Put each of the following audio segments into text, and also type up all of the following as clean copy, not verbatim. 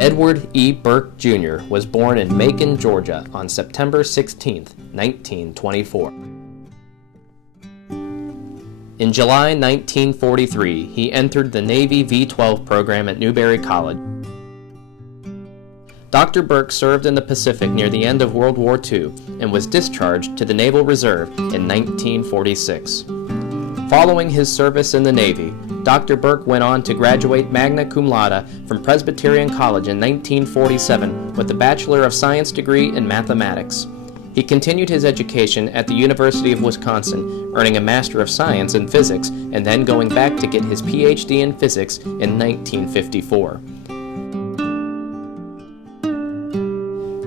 Edward E. Burke, Jr. was born in Macon, Georgia on September 16, 1924. In July 1943, he entered the Navy V-12 program at Newberry College. Dr. Burke served in the Pacific near the end of World War II and was discharged to the Naval Reserve in 1946. Following his service in the Navy, Dr. Burke went on to graduate magna cum laude from Presbyterian College in 1947 with a Bachelor of Science degree in mathematics. He continued his education at the University of Wisconsin, earning a Master of Science in Physics and then going back to get his PhD in Physics in 1954.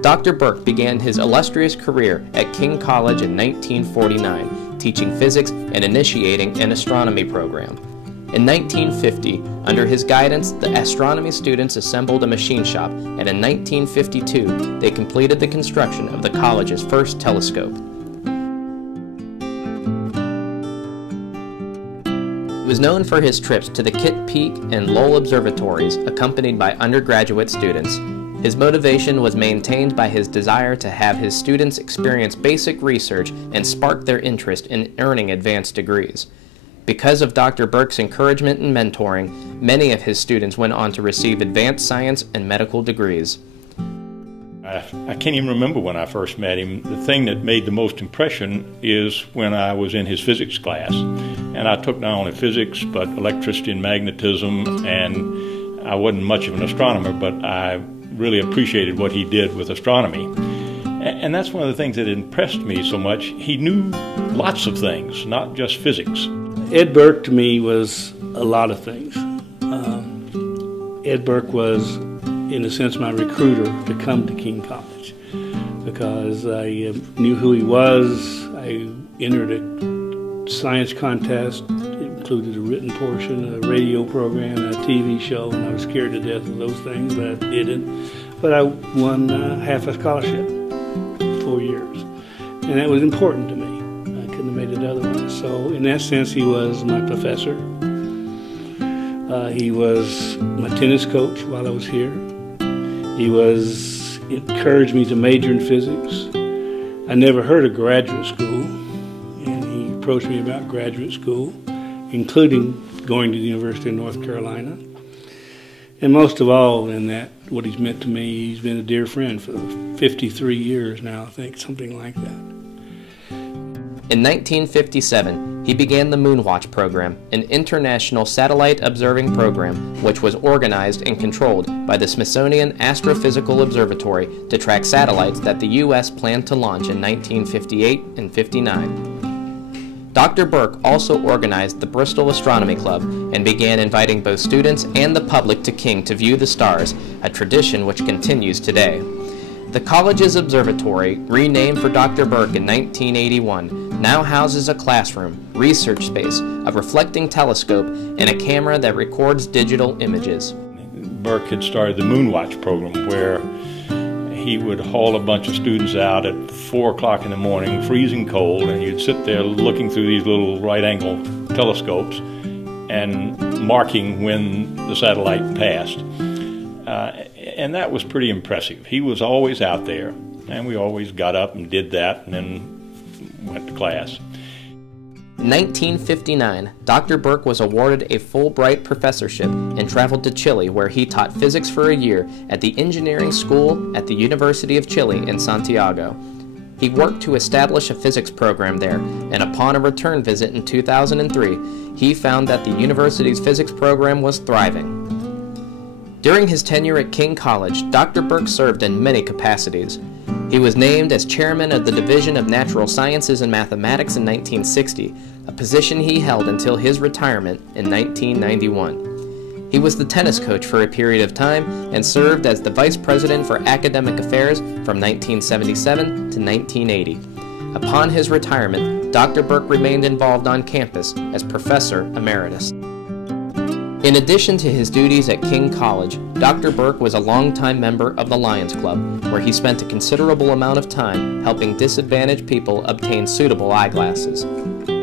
Dr. Burke began his illustrious career at King College in 1949, teaching physics and initiating an astronomy program. In 1950, under his guidance, the astronomy students assembled a machine shop, and in 1952, they completed the construction of the college's first telescope. He was known for his trips to the Kitt Peak and Lowell observatories, accompanied by undergraduate students. His motivation was maintained by his desire to have his students experience basic research and spark their interest in earning advanced degrees. Because of Dr. Burke's encouragement and mentoring, many of his students went on to receive advanced science and medical degrees. I can't even remember when I first met him. The thing that made the most impression is when I was in his physics class. And I took not only physics, but electricity and magnetism, and I wasn't much of an astronomer, but I really appreciated what he did with astronomy. And that's one of the things that impressed me so much. He knew lots of things, not just physics. Ed Burke to me was a lot of things. Ed Burke was, in a sense, my recruiter to come to King College because I knew who he was. I entered a science contest. It included a written portion, a radio program, a TV show, and I was scared to death of those things, but I did it. But I won half a scholarship, 4 years, and that was important to me. I couldn't have made it otherwise. So in that sense, he was my professor. He was my tennis coach while I was here. He encouraged me to major in physics. I never heard of graduate school, and he approached me about graduate school, including going to the University of North Carolina. And most of all, in that, what he's meant to me, he's been a dear friend for 53 years now, I think, something like that. In 1957, he began the Moonwatch program, an international satellite observing program which was organized and controlled by the Smithsonian Astrophysical Observatory to track satellites that the U.S. planned to launch in 1958 and 59. Dr. Burke also organized the Bristol Astronomy Club and began inviting both students and the public to King to view the stars, a tradition which continues today. The college's observatory, renamed for Dr. Burke in 1981, now houses a classroom, research space, a reflecting telescope, and a camera that records digital images. Burke had started the Moonwatch program where he would haul a bunch of students out at 4 o'clock in the morning, freezing cold, and you'd sit there looking through these little right-angle telescopes and marking when the satellite passed. And that was pretty impressive. He was always out there, and we always got up and did that and then went to class. In 1959, Dr. Burke was awarded a Fulbright professorship and traveled to Chile, where he taught physics for a year at the engineering school at the University of Chile in Santiago. He worked to establish a physics program there, and upon a return visit in 2003, he found that the university's physics program was thriving. During his tenure at King College, Dr. Burke served in many capacities. He was named as chairman of the Division of Natural Sciences and Mathematics in 1960, a position he held until his retirement in 1991. He was the tennis coach for a period of time and served as the vice president for academic affairs from 1977 to 1980. Upon his retirement, Dr. Burke remained involved on campus as professor emeritus. In addition to his duties at King College, Dr. Burke was a longtime member of the Lions Club, where he spent a considerable amount of time helping disadvantaged people obtain suitable eyeglasses.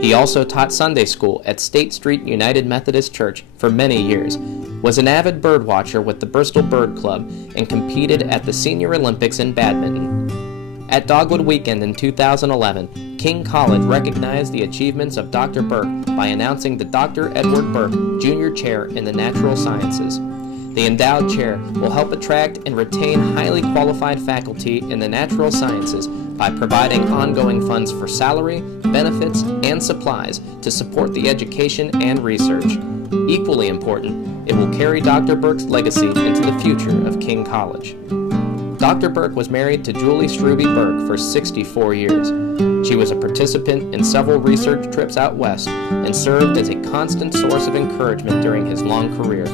He also taught Sunday school at State Street United Methodist Church for many years, was an avid bird watcher with the Bristol Bird Club and competed at the Senior Olympics in badminton. At Dogwood Weekend in 2011, King College recognized the achievements of Dr. Burke by announcing the Dr. Edward Burke Junior Chair in the Natural Sciences. The endowed chair will help attract and retain highly qualified faculty in the natural sciences by providing ongoing funds for salary, benefits, and supplies to support the education and research. Equally important, it will carry Dr. Burke's legacy into the future of King College. Dr. Burke was married to Julie Struby Burke for 64 years. She was a participant in several research trips out west and served as a constant source of encouragement during his long career.